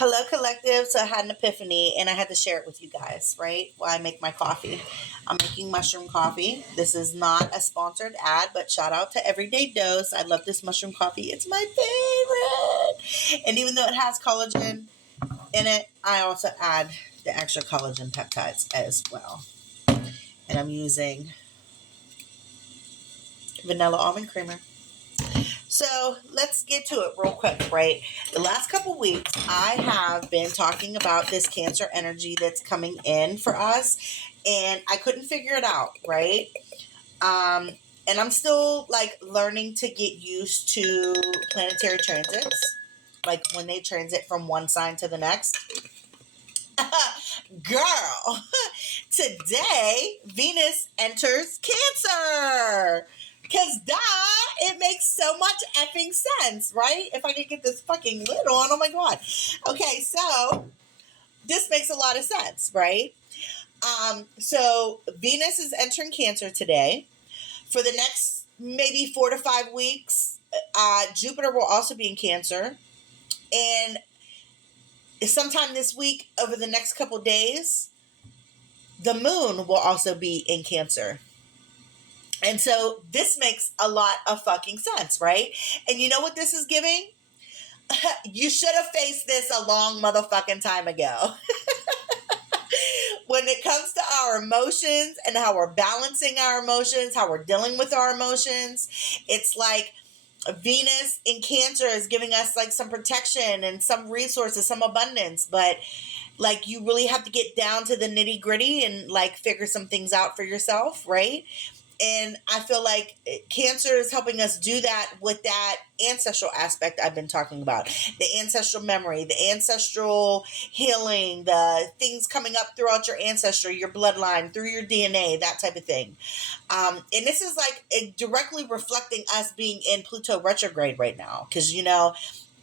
Hello, collective. So I had an epiphany and I had to share it with you guys, right? While I make my coffee. I'm making mushroom coffee. This is not a sponsored ad, but shout out to Everyday Dose. I love this mushroom coffee. It's my favorite. And even though it has collagen in it, I also add the extra collagen peptides as well. And I'm using vanilla almond creamer. So let's get to it real quick, right? The last couple weeks, I have been talking about this Cancer energy that's coming in for us, and I couldn't figure it out, right? And I'm still like learning to get used to planetary transits, like when they transit from one sign to the next. Girl, today Venus enters Cancer. Because, it makes so much effing sense, right? If I could get this fucking lid on, oh my God. Okay, so this makes a lot of sense, right? So Venus is entering Cancer today. For the next maybe 4 to 5 weeks, Jupiter will also be in Cancer. And sometime this week, over the next couple days, the moon will also be in Cancer. And so this makes a lot of fucking sense, right? And you know what this is giving? You should have faced this a long motherfucking time ago. When it comes to our emotions and how we're balancing our emotions, how we're dealing with our emotions, it's like Venus in Cancer is giving us like some protection and some resources, some abundance, but like you really have to get down to the nitty gritty and like figure some things out for yourself, right? And I feel like Cancer is helping us do that with that ancestral aspect I've been talking about. The ancestral memory, the ancestral healing, the things coming up throughout your ancestry, your bloodline, through your DNA, that type of thing. And this is like directly reflecting us being in Pluto retrograde right now. Because,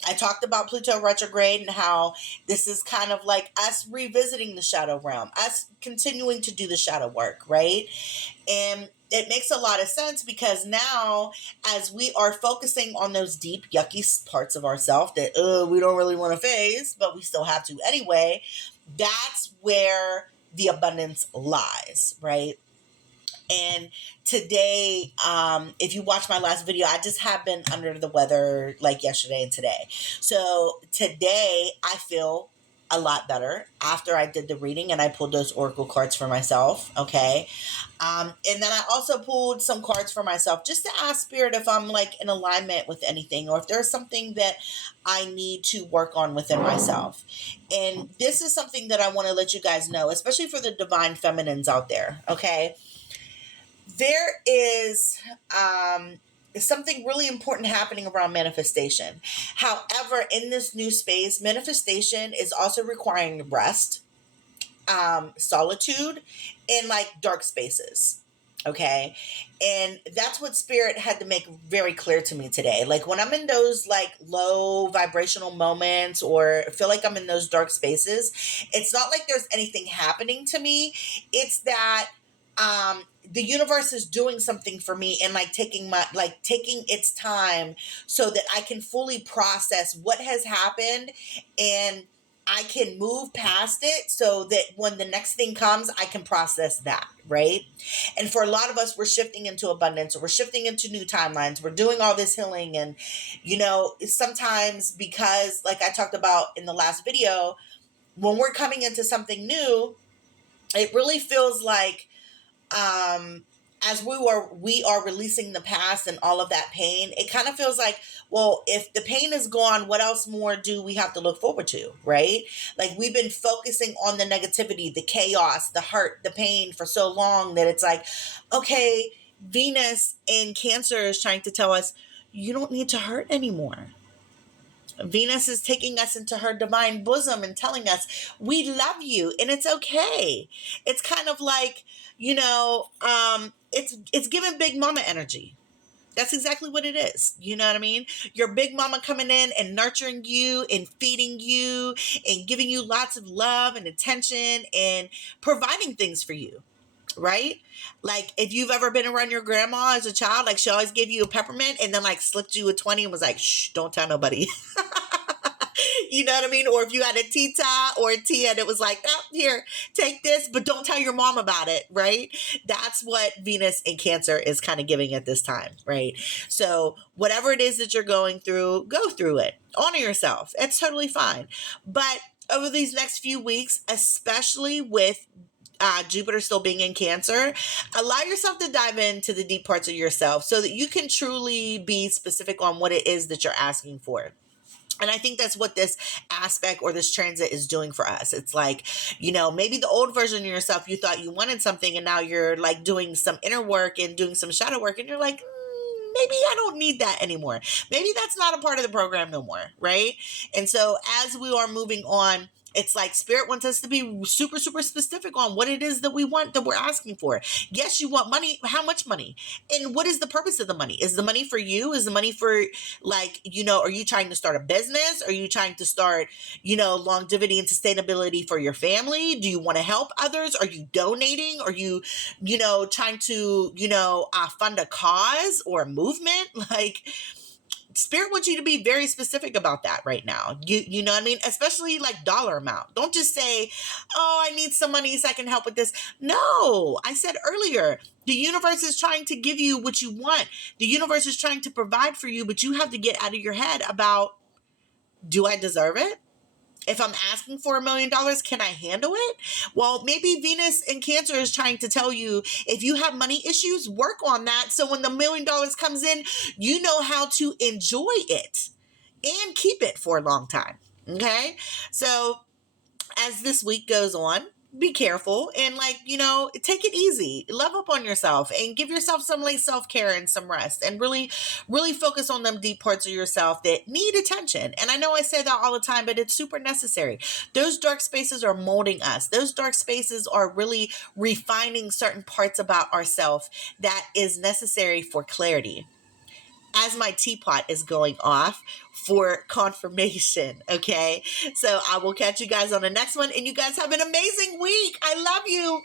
I talked about Pluto retrograde and how this is kind of like us revisiting the shadow realm, us continuing to do the shadow work, right? And it makes a lot of sense because now, as we are focusing on those deep, yucky parts of ourselves that we don't really want to face, but we still have to anyway, that's where the abundance lies, right? And today, if you watch my last video, I just have been under the weather like yesterday and today. So today I feel a lot better after I did the reading and I pulled those oracle cards for myself. Okay. And then I also pulled some cards for myself just to ask spirit if I'm like in alignment with anything or if there's something that I need to work on within myself. And this is something that I want to let you guys know, especially for the divine feminines out there. Okay. There is something really important happening around manifestation. However, in this new space, manifestation is also requiring rest, solitude, and like dark spaces. Okay. And that's what spirit had to make very clear to me today. Like when I'm in those like low vibrational moments or feel like I'm in those dark spaces, it's not like there's anything happening to me. It's that the universe is doing something for me and like taking its time so that I can fully process what has happened and I can move past it so that when the next thing comes, I can process that, right? And for a lot of us, we're shifting into abundance or we're shifting into new timelines. We're doing all this healing. And, sometimes because, like I talked about in the last video, when we're coming into something new, it really feels like as we are releasing the past and all of that pain, it kind of feels like, well, if the pain is gone, what else more do we have to look forward to, right? Like we've been focusing on the negativity, the chaos, the hurt, the pain for so long that it's like, okay, Venus in Cancer is trying to tell us, you don't need to hurt anymore. Venus is taking us into her divine bosom and telling us we love you and it's okay. It's kind of like, it's giving big mama energy. That's exactly what it is. You know what I mean? Your big mama coming in and nurturing you and feeding you and giving you lots of love and attention and providing things for you. Right? Like if you've ever been around your grandma as a child, like she always gave you a peppermint and then like slipped you a 20 and was like, shh, don't tell nobody. You know what I mean? Or if you had a tita or a tia and it was like, oh, here, take this, but don't tell your mom about it, right? That's what Venus in Cancer is kind of giving at this time, right? So whatever it is that you're going through, go through it. Honor yourself. It's totally fine. But over these next few weeks, especially with Jupiter still being in Cancer, allow yourself to dive into the deep parts of yourself so that you can truly be specific on what it is that you're asking for. And I think that's what this aspect or this transit is doing for us. It's like, maybe the old version of yourself, you thought you wanted something and now you're like doing some inner work and doing some shadow work and you're like, maybe I don't need that anymore. Maybe that's not a part of the program no more, right? And so as we are moving on, it's like Spirit wants us to be super, super specific on what it is that we want, that we're asking for. Yes, you want money. How much money? And what is the purpose of the money? Is the money for you? Is the money for, are you trying to start a business? Are you trying to start, longevity and sustainability for your family? Do you want to help others? Are you donating? Are you, trying to, fund a cause or a movement? Like, Spirit wants you to be very specific about that right now. You know what I mean? Especially like dollar amount. Don't just say, oh, I need some money so I can help with this. No, I said earlier, the universe is trying to give you what you want. The universe is trying to provide for you, but you have to get out of your head about, do I deserve it? If I'm asking for $1 million, can I handle it? Well, maybe Venus in Cancer is trying to tell you, if you have money issues, work on that. So when the $1 million comes in, you know how to enjoy it and keep it for a long time. Okay. So as this week goes on, be careful and take it easy. Love up on yourself and give yourself some self-care and some rest and really, really focus on them deep parts of yourself that need attention. And I know I say that all the time, but it's super necessary. Those dark spaces are molding us. Those dark spaces are really refining certain parts about ourselves that is necessary for clarity. As my teapot is going off for confirmation, okay? So I will catch you guys on the next one, and you guys have an amazing week. I love you.